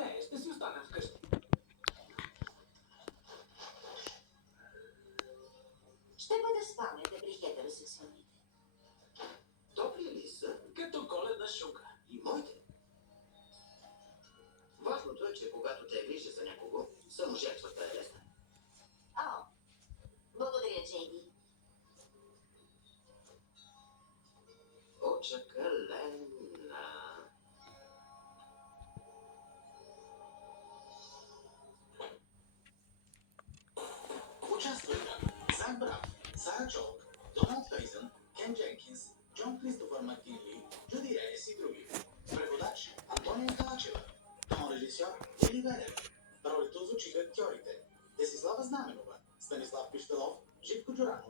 Не, ще си останем вкъщи. Ще бъде спалнята при хетеросексуалните. Топли ли са? Като коледна шука. И моите. Важното е, че когато те грижа за някого, само жертвата е лесна. О, благодаря, Джейми. Очакалена. Участваха Зак Браф, Сара Чолк, Доналд Фейзън, Кен Дженкинс, Джон Кристофър Мактинли, Джуди Рейс и други. Преводач Антония Калачева. Тон режисьор Вили Венев. Ролите озвучиха актьорите Десислава Знаменова, Станислав Пищалов, Живко Джуранов,